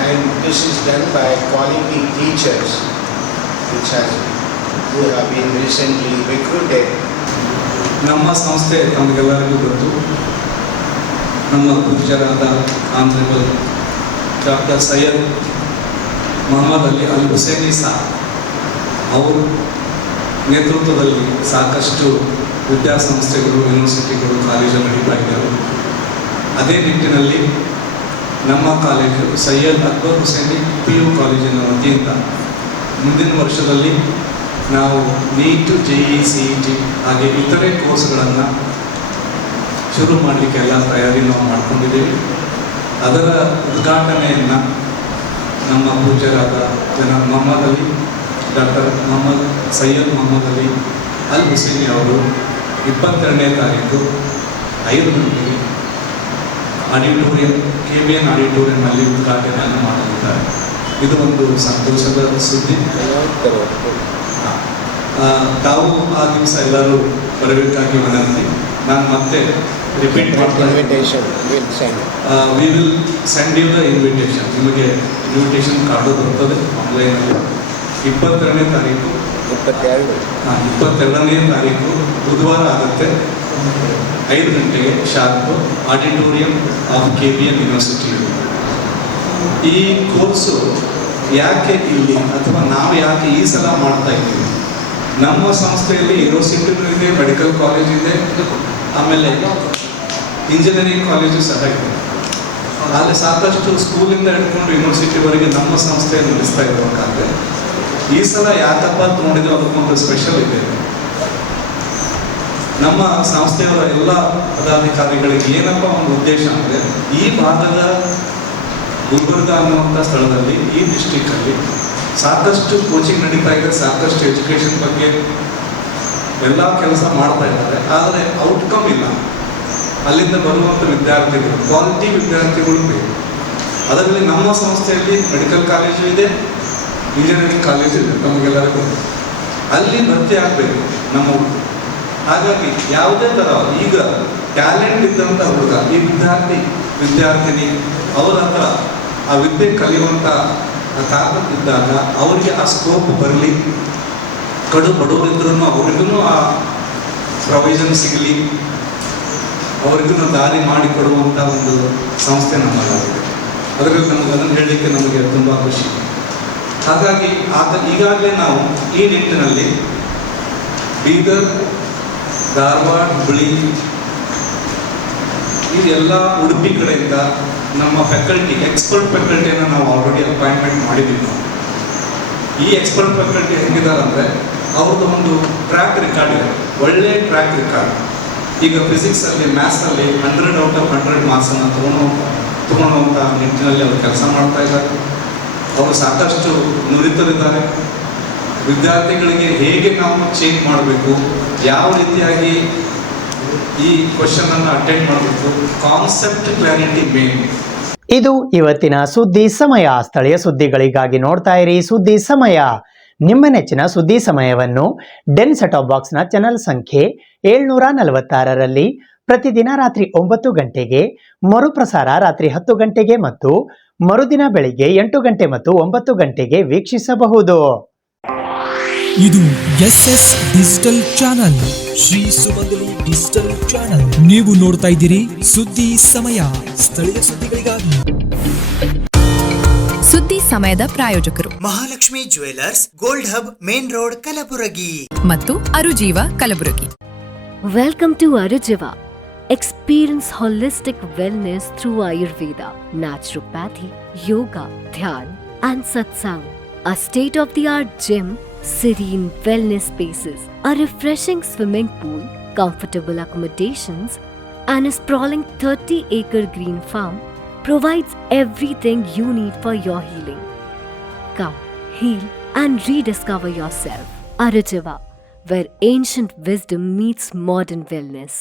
and this is done by quality teachers who have been recently recruited. ನಮ್ಮ ಸಂಸ್ಥೆ ತಮಗೆಲ್ಲರಿಗೂ ಗೊತ್ತು. ನಮ್ಮ ಪೂಜ್ಯರಾದ honourable doctor Syed Mohammed Ali ಅಲ್ ಹುಸೇನಿ ಸಾಬ್ ಅವರು ನೇತೃತ್ವದಲ್ಲಿ ಸಾಕಷ್ಟು ವಿದ್ಯಾಸಂಸ್ಥೆಗಳು, ಯೂನಿವರ್ಸಿಟಿಗಳು, college ನಡೀತಾ ಇದ್ದಾರೆ. ಅದೇ ನಿಟ್ಟಿನಲ್ಲಿ ನಮ್ಮ ಕಾಲೇಜು ಸೈಯದ್ ಅಕ್ಬರ್ ಹುಸೇನಿ PU ಕಾಲೇಜಿನ ವತಿಯಿಂದ ಮುಂದಿನ ವರ್ಷದಲ್ಲಿ ನಾವು ನೀಟು, JEE, CET ಹಾಗೆ ಇತರೆ ಕೋರ್ಸ್ಗಳನ್ನು ಶುರು ಮಾಡಲಿಕ್ಕೆ ಎಲ್ಲ ತಯಾರಿ ನಾವು ಮಾಡ್ಕೊಂಡಿದ್ದೀವಿ. ಅದರ ಉದ್ಘಾಟನೆಯನ್ನು ನಮ್ಮ ಪೂಜ್ಯರಾದ ಜನಾಬ್ ಮೊಹಮ್ಮದ್ ಅಲಿ, ಡಾಕ್ಟರ್ ಸೈಯದ್ ಮೊಹಮ್ಮದ್ ಅಲಿ ಅಲ್ ಹುಸೇನಿ ಅವರು 22ನೇ ತಾರೀಕು 5 ಗಂಟೆಗೆ ಆಡಿಟೋರಿಯಂ, KBN ಆಡಿಟೋರಿಯಂನಲ್ಲಿ ಉದ್ಘಾಟನೆಯನ್ನು ಮಾಡಲಿದ್ದಾರೆ. ಇದು ಒಂದು ಸಂತೋಷದ ಸುದ್ದಿ. ತಾವು ಆ ದಿವಸ ಎಲ್ಲರೂ ಬರಬೇಕಾಗಿ ವಿನಂತಿ. ನಾನು ಮತ್ತೆ ರಿಪೀಟ್ ಮಾಡ್ತೀನಿ, we will send you the invitation. ನಿಮಗೆ ಇನ್ವಿಟೇಷನ್ ಕಾರ್ಡು ಬರ್ತದೆ ಆನ್ಲೈನಲ್ಲಿ. 22ನೇ ತಾರೀಕು 22ನೇ ತಾರೀಕು ಬುಧವಾರ ಆಗುತ್ತೆ. 5 ಗಂಟೆಗೆ sharp auditorium of KBN university. ಈ ಕೋರ್ಸು ಯಾಕೆ ಇಲ್ಲಿ ಅಥವಾ ನಾವು ಯಾಕೆ ಈ ಸಲ ಮಾಡ್ತಾ ಇದ್ದೀವಿ? ನಮ್ಮ ಸಂಸ್ಥೆಯಲ್ಲಿ ಯೂನಿವರ್ಸಿಟಿನೂ ಇದೆ, ಮೆಡಿಕಲ್ ಕಾಲೇಜ್ ಇದೆ, ಆಮೇಲೆ ಇಂಜಿನಿಯರಿಂಗ್ ಕಾಲೇಜು ಸಹ ಇದೆ. ಅಲ್ಲಿ ಸಾಕಷ್ಟು ಸ್ಕೂಲಿಂದ ಹಿಡ್ಕೊಂಡು ಯೂನಿವರ್ಸಿಟಿವರೆಗೆ ನಮ್ಮ ಸಂಸ್ಥೆಯನ್ನು ನಡೆಸ್ತಾ ಇರಬೇಕಾದ್ರೆ ಈ ಸಲ ಯಾಕಪ್ಪ ಅಂತ ನೋಡಿದ್ರೆ ಅದಕ್ಕೊಂದು ಸ್ಪೆಷಲ್ ಇದೆ. ನಮ್ಮ ಸಂಸ್ಥೆಯವರ ಎಲ್ಲ ಪದಾಧಿಕಾರಿಗಳಿಗೆ ಏನಪ್ಪ ಒಂದು ಉದ್ದೇಶ ಅಂದರೆ, ಈ ಭಾಗದ ಗುಲ್ಬರ್ಗ ಅನ್ನುವಂಥ ಸ್ಥಳದಲ್ಲಿ, ಈ ಡಿಸ್ಟಿಕಲ್ಲಿ ಸಾಕಷ್ಟು ಕೋಚಿಂಗ್ ನಡೀತಾ ಇದೆ, ಸಾಕಷ್ಟು ಎಜುಕೇಷನ್ ಬಗ್ಗೆ ಎಲ್ಲ ಕೆಲಸ ಮಾಡ್ತಾ ಇದ್ದಾರೆ. ಆದರೆ ಔಟ್ಕಮ್ ಇಲ್ಲ. ಅಲ್ಲಿಂದ ಬರುವಂಥ ವಿದ್ಯಾರ್ಥಿಗಳು, ಕ್ವಾಲಿಟಿ ವಿದ್ಯಾರ್ಥಿಗಳು ಬೇಕು. ಅದರಲ್ಲಿ ನಮ್ಮ ಸಂಸ್ಥೆಯಲ್ಲಿ ಮೆಡಿಕಲ್ ಕಾಲೇಜು ಇದೆ, ಇಂಜಿನಿಯರಿಂಗ್ ಕಾಲೇಜು ಇದೆ, ನಮಗೆಲ್ಲರಿಗೂ ಅಲ್ಲಿ ಭರ್ತಿ ಆಗಬೇಕು ನಮ್ಮ. ಹಾಗಾಗಿ ಯಾವುದೇ ಥರ ಈಗ ಟ್ಯಾಲೆಂಟ್ ಇದ್ದಂಥ ಹುಡುಗ, ಈ ವಿದ್ಯಾರ್ಥಿನಿ ಅವರ ಹತ್ರ ಆ ವಿದ್ಯೆ ಕಲಿಯುವಂಥ ತಾಕತ್ತಿದ್ದಾಗ ಅವರಿಗೆ ಆ ಸ್ಕೋಪ್ ಬರಲಿ, ಕಡು ಬಡವರಿದ್ರೂ ಅವರಿಗೂ ಆ ಪ್ರೊವಿಷನ್ ಸಿಗಲಿ, ಅವರಿಗೂ ದಾರಿ ಮಾಡಿಕೊಡುವಂಥ ಒಂದು ಸಂಸ್ಥೆ ನಮ್ಮಲ್ಲಾಗಿದೆ. ಅದರಲ್ಲಿ ನಮಗೆ ಅದನ್ನು ಹೇಳಲಿಕ್ಕೆ ನಮಗೆ ತುಂಬ ಖುಷಿ. ಹಾಗಾಗಿ ಈಗಾಗಲೇ ನಾವು ಈ ನಿಟ್ಟಿನಲ್ಲಿ ಬೀದರ್, ಧಾರವಾಡ, ಹುಬ್ಬಳ್ಳಿ, ಇದೆಲ್ಲ ಉಡುಪಿ ಕಡೆಯಿಂದ ನಮ್ಮ ಫ್ಯಾಕಲ್ಟಿ, ಎಕ್ಸ್ಪರ್ಟ್ ಫ್ಯಾಕಲ್ಟಿಯನ್ನು ನಾವು ಆಲ್ರೆಡಿ ಅಪಾಯಿಂಟ್ಮೆಂಟ್ ಮಾಡಿದ್ದೀವಿ. ಈ ಎಕ್ಸ್ಪರ್ಟ್ ಫ್ಯಾಕಲ್ಟಿ ಹೆಂಗಿದ್ದಾರೆ ಅಂದರೆ, ಅವ್ರದ್ದು ಒಂದು ಟ್ರ್ಯಾಕ್ ರೆಕಾರ್ಡ್ ಇದೆ, ಒಳ್ಳೆಯ ಟ್ರ್ಯಾಕ್ ರೆಕಾರ್ಡ್. ಈಗ ಫಿಸಿಕ್ಸಲ್ಲಿ, ಮ್ಯಾಥ್ಸಲ್ಲಿ 100 ಔಟ್ ಆಫ್ 100 ಮಾರ್ಕ್ಸನ್ನು ತೊಗೊಳ್ಳುವಂಥ ನಿಟ್ಟಿನಲ್ಲಿ ಅವರು ಕೆಲಸ ಮಾಡ್ತಾ ಇದ್ದಾರೆ. ಅವರು ಸಾಕಷ್ಟು ನುರಿತರಿದ್ದಾರೆ. ವಿದ್ಯಾರ್ಥಿಗಳಿಗೆ ಹೇಗೆ ನಾವು ಚೇಂಜ್ ಮಾಡಬೇಕು, ಯಾವ ರೀತಿಯಾಗಿ ಈ ಕ್ವಶನ್ ಅನ್ನು ಅಟೆಂಡ್ ಮಾಡಬೇಕು, ಕಾನ್ಸೆಪ್ಟ್ ಕ್ಲಾರಿಟಿ ಮೇನ್. ಇದು ಇವತ್ತಿನ ಸುದ್ದಿ ಸಮಯ. ಸ್ಥಳೀಯ ಸುದ್ದಿಗಳಿಗಾಗಿ ನೋಡ್ತಾ ಇರಿ ಸುದ್ದಿ ಸಮಯ. ನಿಮ್ಮ ನೆಚ್ಚಿನ ಸುದ್ದಿ ಸಮಯವನ್ನು ಡೆನ್ ಸೆಟಾಪ್ ಬಾಕ್ಸ್ನ ಚಾನೆಲ್ ಸಂಖ್ಯೆ 746ರಲ್ಲಿ ಪ್ರತಿದಿನ ರಾತ್ರಿ 9 ಗಂಟೆಗೆ, ಮರುಪ್ರಸಾರ ರಾತ್ರಿ 10 ಗಂಟೆಗೆ ಮತ್ತು ಮರುದಿನ ಬೆಳಿಗ್ಗೆ 8 ಗಂಟೆ ಮತ್ತು 9 ಗಂಟೆಗೆ ವೀಕ್ಷಿಸಬಹುದು. ಇದು SS ಡಿಜಿಟಲ್ ಚಾನಲ್, ಶ್ರೀ ಸುಮಂಗಲಿ ಡಿಜಿಟಲ್ ಚಾನಲ್. ನೀವು ನೋಡ್ತಾ ಇದ್ದೀರಿ ಸುದ್ದಿ ಸಮಯ, ಸ್ಥಳೀಯ ಸುದ್ದಿಗಳಿಗಾಗಿ. ಸುದ್ದಿ ಸಮಯದ ಪ್ರಾಯೋಜಕರು Mahalakshmi jewellers, gold hub, main road, Kalaburagi ಮತ್ತು ಅರುಜೀವ Kalaburagi. Welcome to Arujiva. Experience holistic wellness through Ayurveda, naturopathy, yoga, dhyan, and satsang. A state-of-the-art gym, serene wellness spaces, a refreshing swimming pool, comfortable accommodations, and a sprawling 30-acre green farm provides everything you need for your healing. Come, heal, and rediscover yourself. Arujiva, where ancient wisdom meets modern wellness.